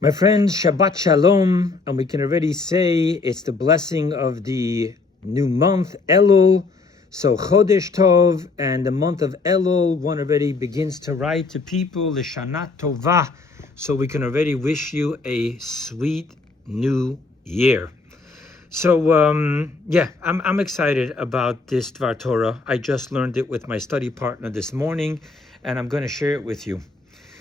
My friends, Shabbat Shalom, and we can already say it's the blessing of the new month, Elul. So Chodesh Tov, and the month of Elul, one already begins to write to people, L'Shana Tovah. So we can already wish you a sweet new year. So I'm excited about this Dvar Torah. I just learned it with my study partner this morning, and I'm going to share it with you.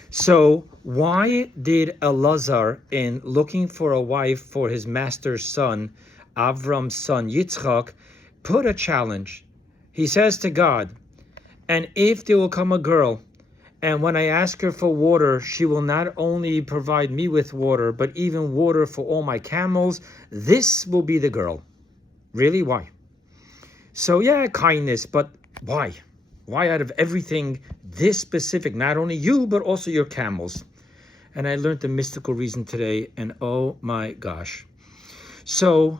So why did Eliezer, in looking for a wife for his master's son, Avram's son Yitzchak, put a challenge? He says to God, and if there will come a girl, and when I ask her for water, she will not only provide me with water, but even water for all my camels, this will be the girl. Really? Why? So yeah, kindness, but why? Why out of everything this specific, not only you, but also your camels? And I learned the mystical reason today, and oh my gosh. So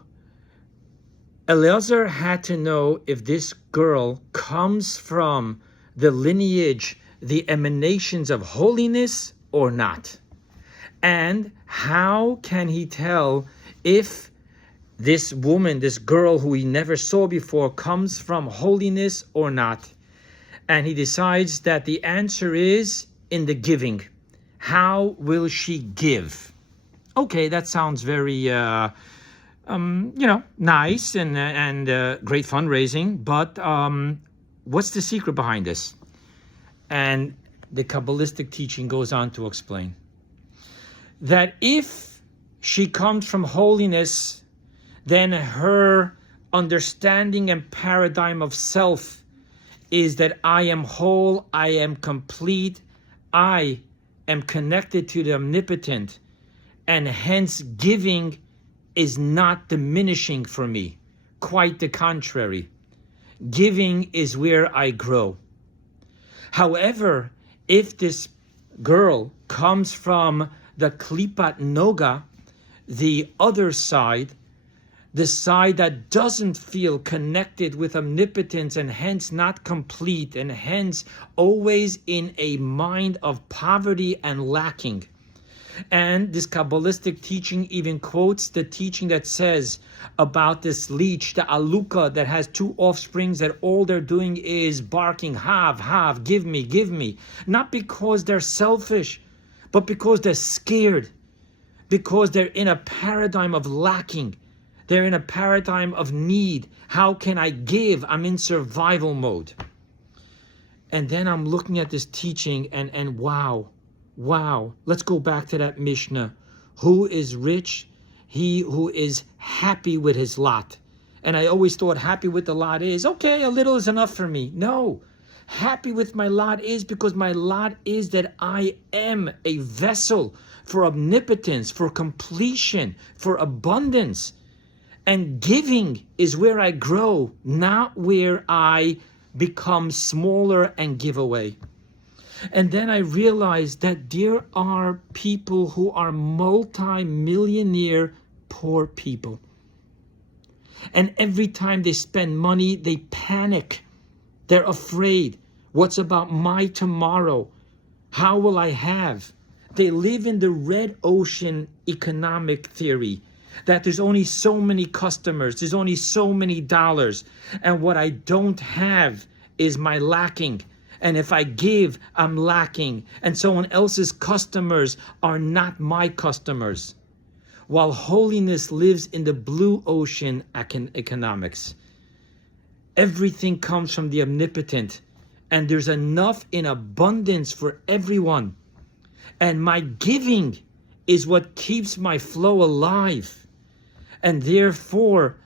Eliezer had to know if this girl comes from the lineage, the emanations of holiness or not. And how can he tell if this woman, this girl who he never saw before, comes from holiness or not? And he decides that the answer is in the giving. How will she give? Okay, that sounds very, nice and great fundraising. But what's the secret behind this? And the Kabbalistic teaching goes on to explain that if she comes from holiness, then her understanding and paradigm of self is that I am whole, I am complete, I am connected to the omnipotent, and hence giving is not diminishing for me. Quite the contrary. Giving is where I grow. However, if this girl comes from the Klipat Noga, the other side, the side that doesn't feel connected with omnipotence and hence not complete and hence always in a mind of poverty and lacking. And this Kabbalistic teaching even quotes the teaching that says about this leech, the aluka, that has two offsprings that all they're doing is barking, have, give me. Not because they're selfish, but because they're scared, because they're in a paradigm of lacking. They're in a paradigm of need. How can I give? I'm in survival mode. And then I'm looking at this teaching and wow. Let's go back to that Mishnah. Who is rich? He who is happy with his lot. And I always thought happy with the lot is, okay, a little is enough for me. No. Happy with my lot is because my lot is that I am a vessel for omnipotence, for completion, for abundance. And giving is where I grow, not where I become smaller and give away. And then I realized that there are people who are multi-millionaire poor people. And every time they spend money, they panic. They're afraid. What's about my tomorrow? How will I have? They live in the red ocean economic theory, that there's only so many customers, there's only so many dollars, and what I don't have is my lacking. And if I give, I'm lacking, and someone else's customers are not my customers. While holiness lives in the blue ocean economics. Everything comes from the omnipotent, and there's enough in abundance for everyone. And my giving is what keeps my flow alive. And therefore,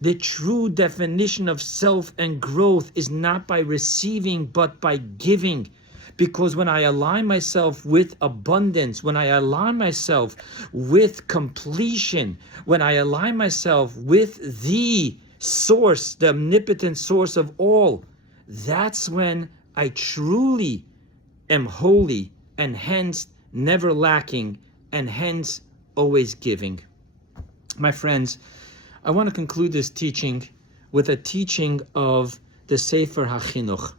the true definition of self and growth is not by receiving, but by giving. Because when I align myself with abundance, when I align myself with completion, when I align myself with the source, the omnipotent source of all, that's when I truly am holy and hence never lacking and hence always giving. My friends, I want to conclude this teaching with a teaching of the Sefer HaChinuch.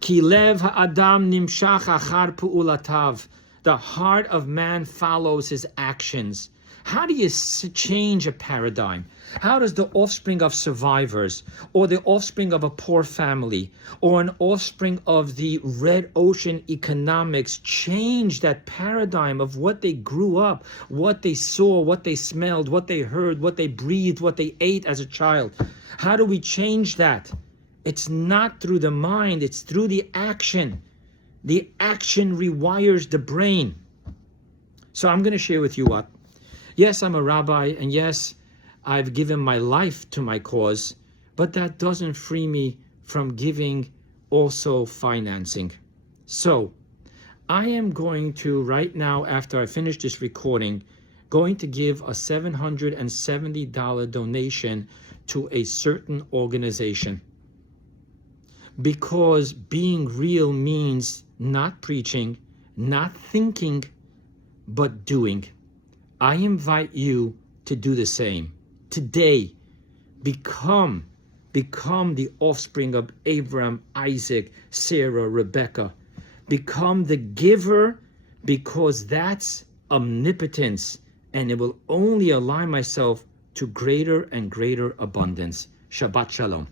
Ki lev ha'adam nimshach achar pu'ulatav. The heart of man follows his actions. How do you change a paradigm? How does the offspring of survivors, or the offspring of a poor family, or an offspring of the red ocean economics change that paradigm of what they grew up, what they saw, what they smelled, what they heard, what they breathed, what they ate as a child? How do we change that? It's not through the mind, it's through the action. The action rewires the brain. So I'm going to share with you what. Yes, I'm a rabbi, and yes, I've given my life to my cause, but that doesn't free me from giving also financing. So I am going to, right now, after I finish this recording, going to give a $770 donation to a certain organization. Because being real means not preaching, not thinking, but doing. I invite you to do the same. Today, become the offspring of Abraham, Isaac, Sarah, Rebecca. Become the giver, because that's omnipotence, and it will only align myself to greater and greater abundance. Shabbat Shalom.